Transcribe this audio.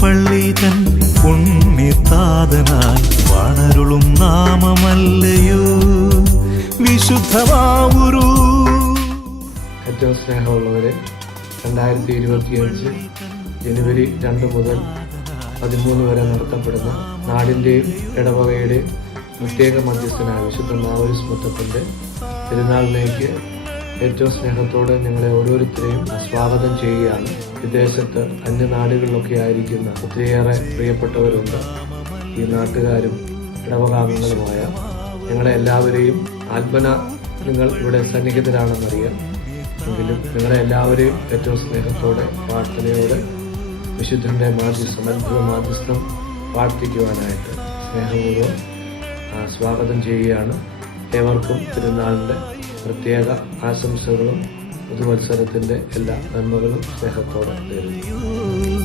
പള്ളി തൻ പുണ്യതാതനായി വളരുളും നാമമല്ലയോ വിശുദ്ധമാവുരു. ഏറ്റവും സ്നേഹമുള്ളവരെ, 2025 ജനുവരി 2 മുതൽ 13 വരെ നടത്തപ്പെടുന്ന നാടിൻ്റെയും ഇടവകയുടെയും പ്രത്യേക മധ്യസ്ഥനായ വിശുദ്ധ മാവോയിസ് മുത്തപ്പൻ്റെ പെരുന്നാളിലേക്ക് ഏറ്റവും സ്നേഹത്തോടെ നിങ്ങളെ ഓരോരുത്തരെയും സ്വാഗതം ചെയ്യുകയാണ്. വിദേശത്ത് അന്യനാടുകളിലൊക്കെ ആയിരിക്കുന്ന ഒത്തിരിയേറെ പ്രിയപ്പെട്ടവരുണ്ട്. ഈ നാട്ടുകാരും ഇടവകാംഗങ്ങളുമായ നിങ്ങളെ എല്ലാവരെയും ആത്മന നിങ്ങൾ ഇവിടെ സന്നിഹിതരാണെന്നറിയാം. എങ്കിലും നിങ്ങളെ എല്ലാവരെയും ഏറ്റവും സ്നേഹത്തോടെ പ്രാർത്ഥനയോടെ വിശുദ്ധൻ്റെ മാധ്യസ്ഥം, അത്ഭുത മാധ്യസ്ഥം പ്രാർത്ഥിക്കുവാനായിട്ട് സ്നേഹപൂർവ്വം സ്വാഗതം ചെയ്യുകയാണ്. ഏവർക്കും തിരുനാളിൻ്റെ പ്രത്യേക ആശംസകളും പുതുവത്സരത്തിൻ്റെ എല്ലാ നന്മകളും സ്നേഹത്തോടെ നേരുന്നു.